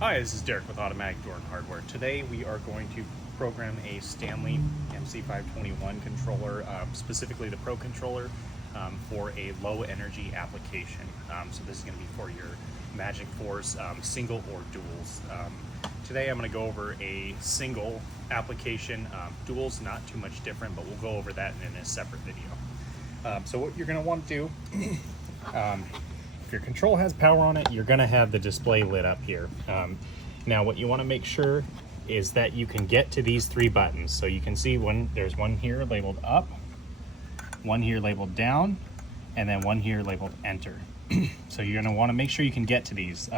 Hi, this is Derek with Automatic Door and Hardware. Today we are going to program a Stanley MC-521 controller, specifically the Pro controller, for a low energy application. So this is going to be for your Magic Force single or duals. Today I'm going to go over a single application. Duals not too much different, but we'll go over that in a separate video. So what you're going to want to do, if your control has power on it, you're going to have the display lit up here. Now what you want to make sure is that you can get to these three buttons. So you can see there's one here labeled up, one here labeled down, and then one here labeled enter. So you're going to want to make sure you can get to these.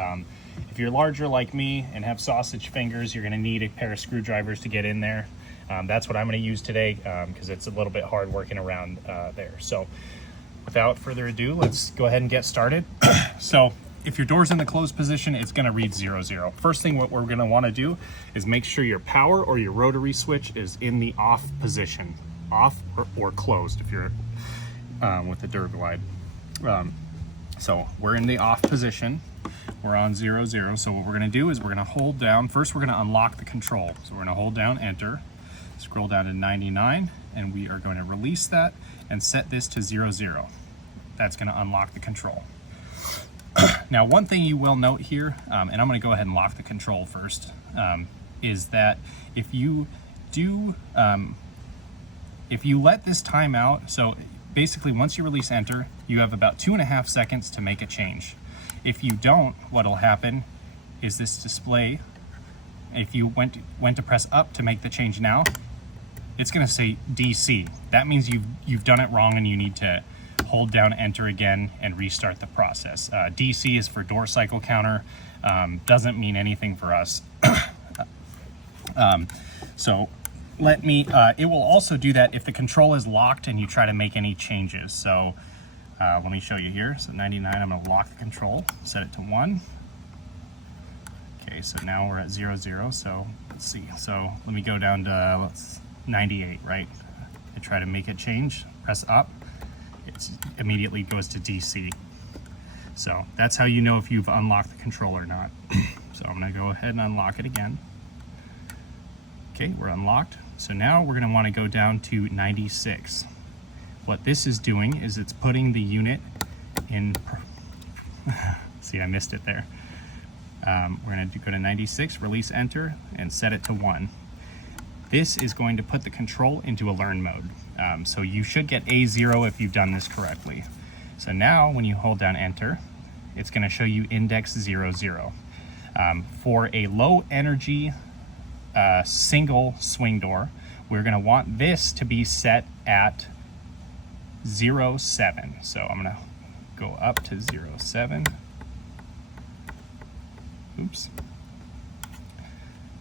If you're larger like me and have sausage fingers, you're going to need a pair of screwdrivers to get in there. That's what I'm going to use today because it's a little bit hard working around there. So without further ado, let's go ahead and get started. So if your door's in the closed position, it's going to read 0-0. First thing what we're going to want to do is make sure your power or your rotary switch is in the off position, off or closed if you're with the Durglide. So we're in the off position. We're on 0-0. So what we're going to do is we're going to hold down. First, we're going to unlock the control. So we're going to hold down enter, scroll down to 99, and we are going to release that and set this to 0-0. That's going to unlock the control. Now, one thing you will note here, and I'm going to go ahead and lock the control first, is that if you let this time out, so basically once you release enter, you have about 2.5 seconds to make a change. If you don't, what'll happen is this display, if you went to press up to make the change now, it's going to say DC. That means you've done it wrong and you need to hold down enter again and restart the process. DC is for door cycle counter. Doesn't mean anything for us. So let me, it will also do that if the control is locked and you try to make any changes. So let me show you here. So 99, I'm going to lock the control, set it to 1. Okay, so now we're at 0-0. So let's see. So let me go down to 98, right? I try to make it change, press up, it immediately goes to DC. So that's how you know if you've unlocked the control or not. So I'm going to go ahead and unlock it again. Okay, we're unlocked. So now we're going to want to go down to 96. What this is doing is it's putting the unit in, see, I missed it there. We're going to go to 96, release enter, and set it to 1. This is going to put the control into a learn mode. So you should get A0 if you've done this correctly. So now when you hold down enter, it's going to show you index 0-0. For a low energy single swing door, we're going to want this to be set at 0-7. So I'm going to go up to 0-7. Oops.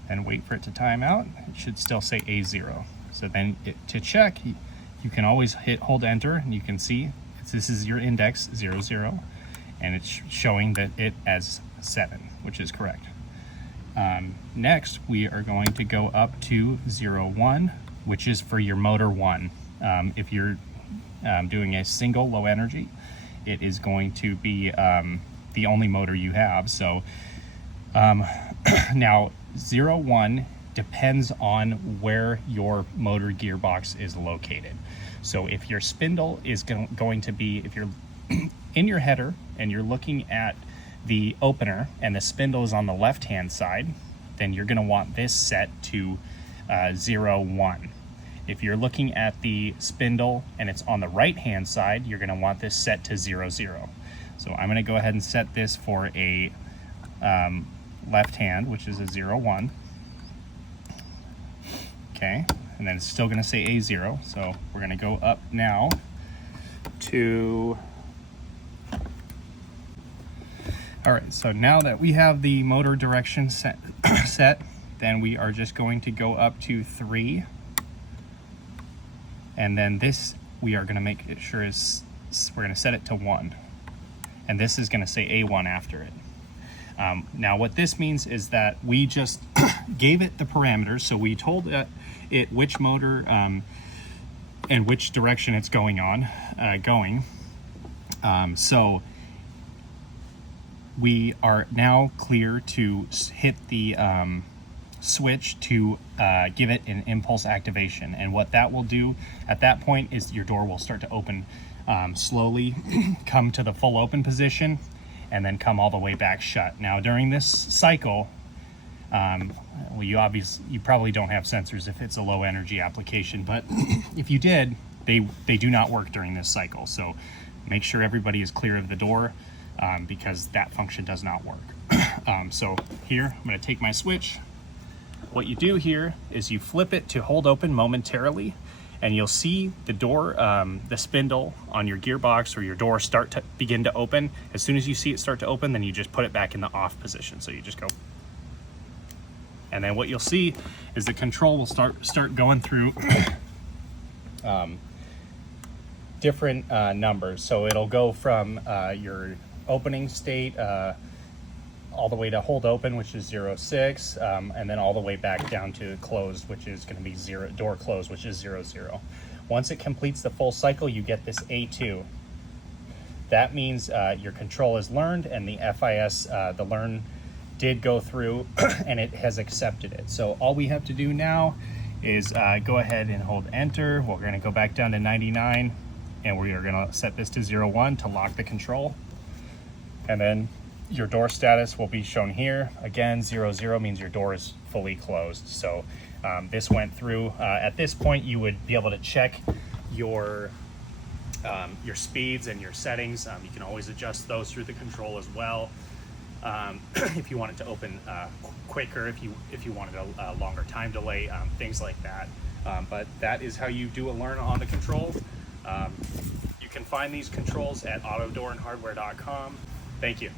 And wait for it to time out. It should still say A0. So then to check, you can always hold enter and you can see this is your index 0-0 and it's showing that it as 7, which is correct. Next, we are going to go up to 0-1, which is for your motor 1. If you're doing a single low energy, it is going to be the only motor you have. So now 0-1 depends on where your motor gearbox is located. So if your spindle is going to be, if you're in your header and you're looking at the opener and the spindle is on the left hand side, then you're going to want this set to 0-1. If you're looking at the spindle and it's on the right hand side, you're going to want this set to 0-0. So I'm going to go ahead and set this for a left hand, which is a 0-1. Okay, and then it's still going to say A0. So we're going to go up now to, all right, so now that we have the motor direction set, then we are just going to go up to 3. And then this, we are going to make it sure is, we're going to set it to 1. And this is going to say A1 after it. Now what this means is that we just gave it the parameters. So we told it which motor and which direction it's going on, so we are now clear to hit the switch to give it an impulse activation. And what that will do at that point is your door will start to open slowly, come to the full open position, and then come all the way back shut. Now during this cycle, well, you probably don't have sensors if it's a low energy application, but if you did, they do not work during this cycle. So make sure everybody is clear of the door because that function does not work. So here, I'm going to take my switch. What you do here is you flip it to hold open momentarily, and you'll see the door, the spindle on your gearbox or your door start to begin to open. As soon as you see it start to open, then you just put it back in the off position. So you just go. And then what you'll see is the control will start going through different numbers. So it'll go from your opening state all the way to hold open, which is 0, 6, and then all the way back down to closed, which is going to be 0, door closed, which is 0, 0. Once it completes the full cycle, you get this A2. That means your control is learned, and the FIS, the learn did go through and it has accepted it. So all we have to do now is go ahead and hold enter. We're going to go back down to 99, and we are going to set this to 0, 1 to lock the control. And then your door status will be shown here. Again, 0, 0 means your door is fully closed. So this went through. At this point, you would be able to check your speeds and your settings. You can always adjust those through the control as well. If you want it to open quicker, if you wanted a longer time delay, things like that. But that is how you do a learn on the control. You can find these controls at autodoorandhardware.com. Thank you.